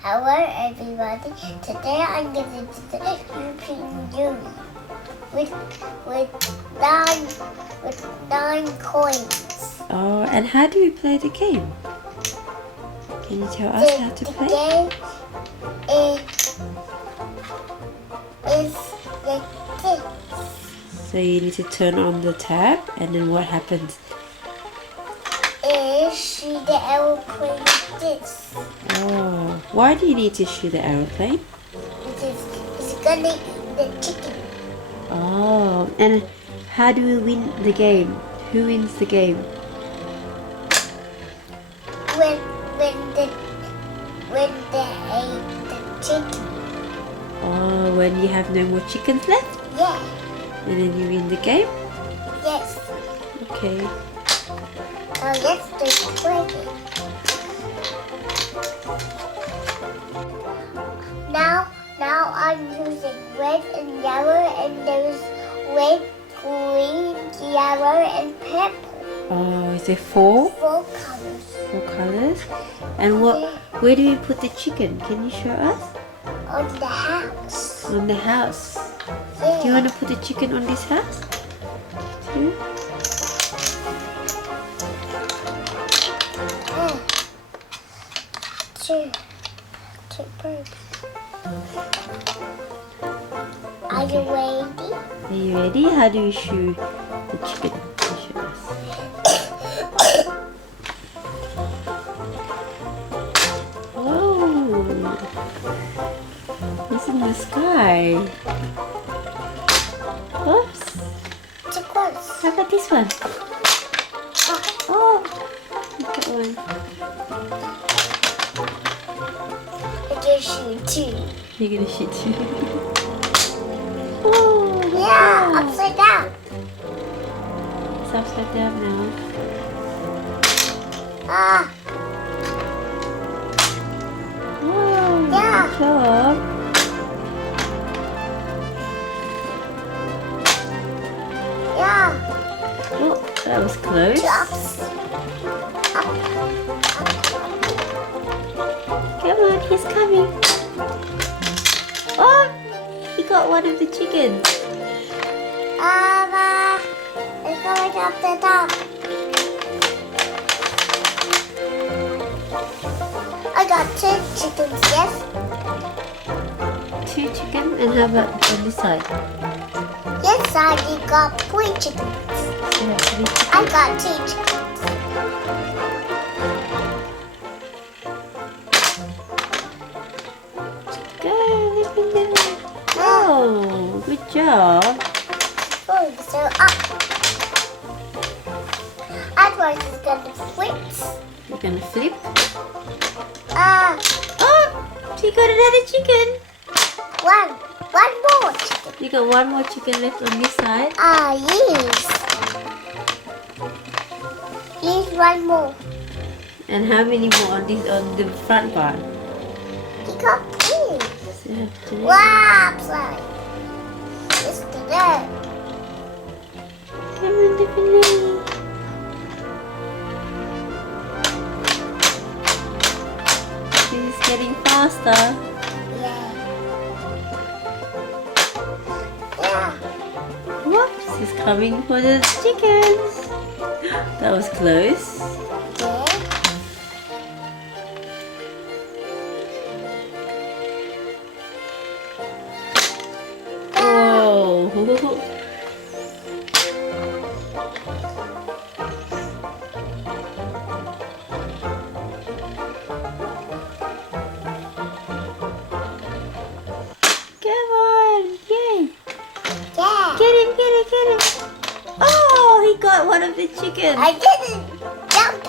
Hello everybody. Today I'm going to do the Loopin Louie with nine coins. Oh, and how do we play the game? Can you tell us how to play? The game is like this. So you need to turn on the tab, and then what happens? Shoot the aeroplane like this. Oh, why do you need to shoot the aeroplane? Because it's gonna eat the chicken. Oh, and how do we win the game? Who wins the game? When they ate the chicken. Oh, when you have no more chickens left? Yeah. And then you win the game? Yes. Okay. Let's just play it. Now I'm using red and yellow, and there's red, green, yellow, and purple. Oh, is there four? 4 colors. 4 colors. And where do we put the chicken? Can you show us? On the house. On the house. Yeah. Do you want to put the chicken on this house? Too? Two birds. Are you ready? Are you ready? How do you shoot the chicken? Can you show us? Oh, it's in the sky. Oops. Too close. How about this one? Oh, look at one. I can shoot 2. You're gonna shoot too. Oh, Yeah, upside down. it's upside down now. Ah, Oh, Yeah. good job. yeah. Oh, that was close. Drops. Come on, he's coming. Oh, he got one of the chickens. It's going up the top. I got 2 chickens, yes? 2 chickens, and how about on this side? Yes, I got 3 chickens. So you have 3 chickens. I got 2 chickens. Go, Loopin Louie. Oh, good job. Oh, so up. Otherwise, it's gonna flip. You're gonna flip. Oh, Oh, you got another chicken. one more chicken. You got one more chicken left on this side. Yes. Here's one more. And how many more on the front part? You got 3. So you have 3. Wow, play. It's the dirt. Come on, Loopin Louie. This is getting faster. Yeah. Yeah. Whoops, he's coming for the chickens. That was close. Yeah. Oh. Come on, yay. Yeah. Get him. Oh, he got one of the chickens. I didn't jump.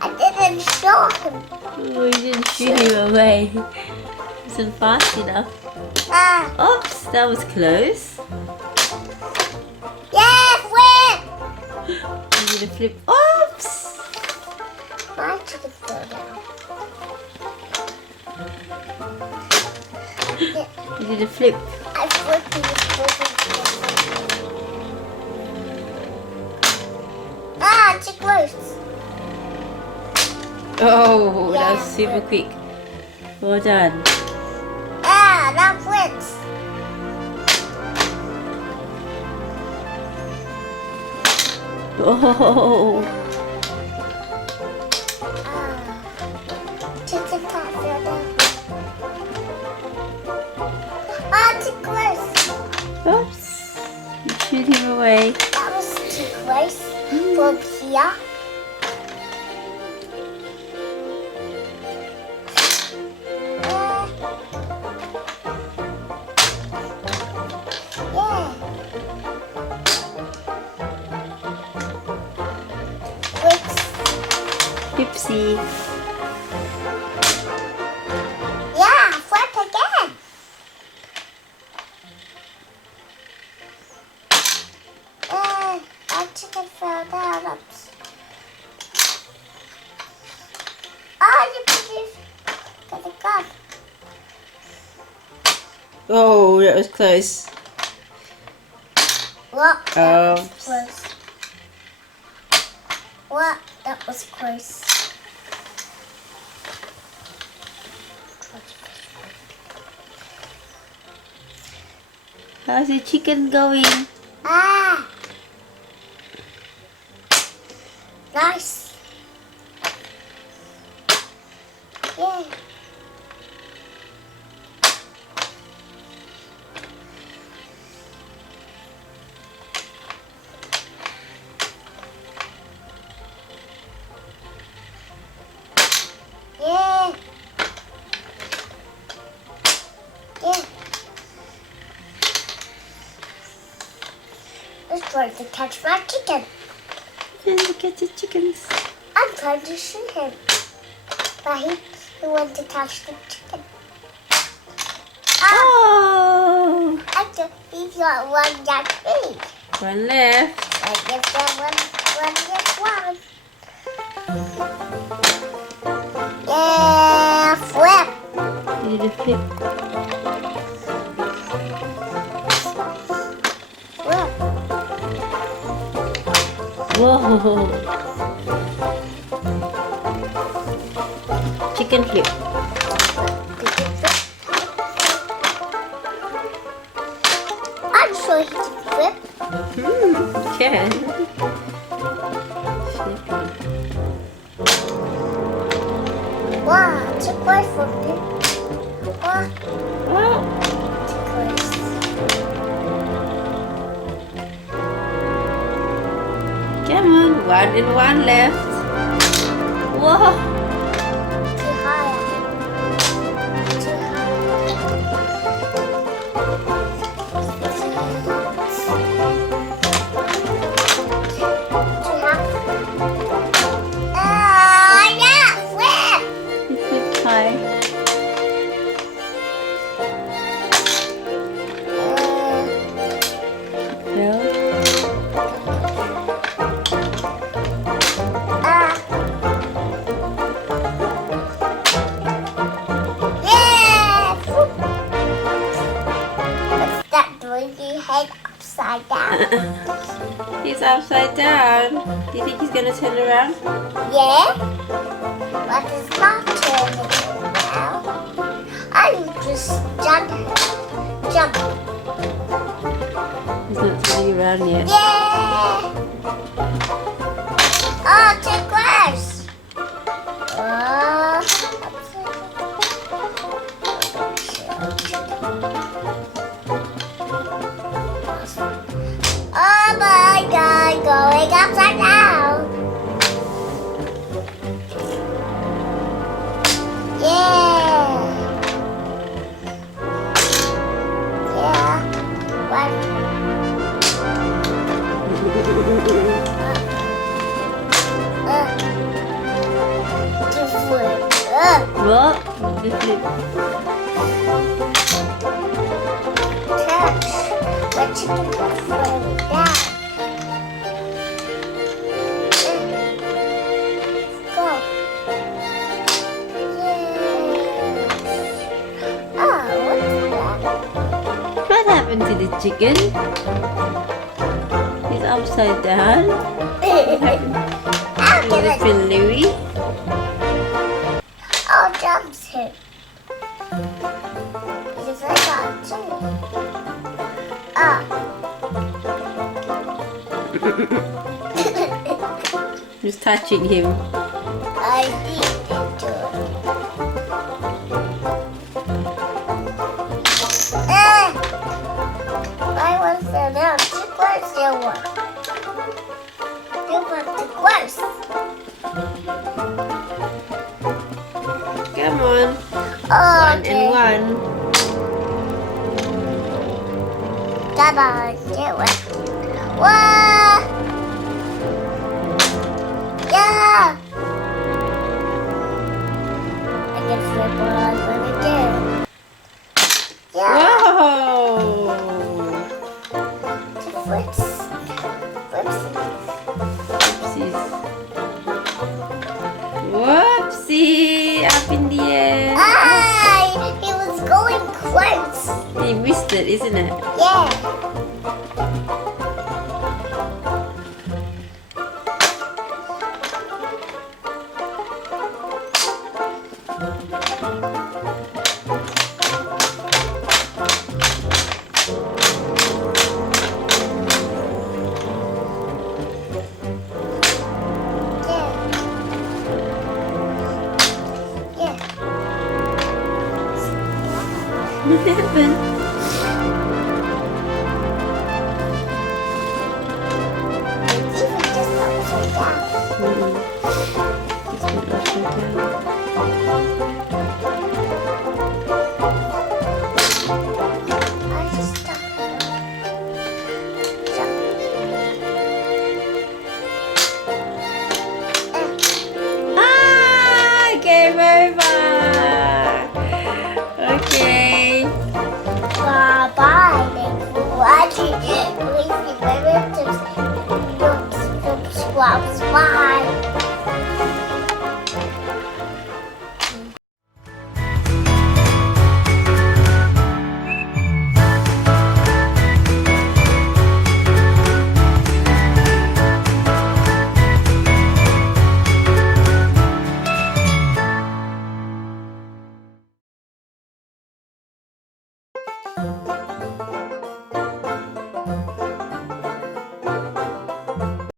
I didn't show him. Oh, you didn't shoot him away. Wasn't fast enough. Oops, that was close. Yeah, flip. You need to flip. Oops! My chicken fell down. Yeah, You need to flip. I flipped it. Too close. Oh, that was Yeah. super quick. Well done. That flips. Oh. Chicken cat fell down. Too close. Oops. You shoot him away. That was too close from here. Oopsie. Yeah, flip again. That chicken fell down. Oops. You produced the gun. Oh, that was close. What? That was Oh. close. What? That was close. How's the chicken going? Nice. Yeah. Yeah. Yeah. Let's try to catch my chicken. Look at the chickens. I'm trying to shoot him. But he wants to catch the chicken. Oh! He's got one that big. One left. I give that one this one. Yeah, flip. You did a flip. Flip. Whoa! Chicken flip. I'm sure he can flip. Can. Wow, too close for me. Wow, Oh. too close. Come on, one and one left. Whoa! Too high. Too high. Too high. Yeah, flip. You flipped high. Well, Yeah! What's that doing? Your head upside down? he's upside down. Do you think he's gonna turn around? Yeah? But it's not turning now. I'm just jumping. He's not turning around yet. Yeah! Oh, too close! Oh my God, going upside down! Yeah! Yeah! One. To flip. What? You flip. Touch. But you can put it down. Go. Yeah. Oh, what's that? What happened to the chicken? He's upside down. I'll give it. Loopin Louie. I'll jump him. Just touching him. I need it too. I want to know. Too close, you want. You want too close. Come on. Oh, One and one. Come on, do it. Whoa! Yeah! I can flip on when we do. Yeah! Whoa! Flips. Whoopsies. Whoopsie! Up in the air. Ah! He was going close. He missed it, isn't it? Yeah. What happened? It's even just upside down. Just went upside down. I just stuck. Ah! Game over! Okay. Bye-bye. Thanks for watching. Please remember to subscribe. Bye.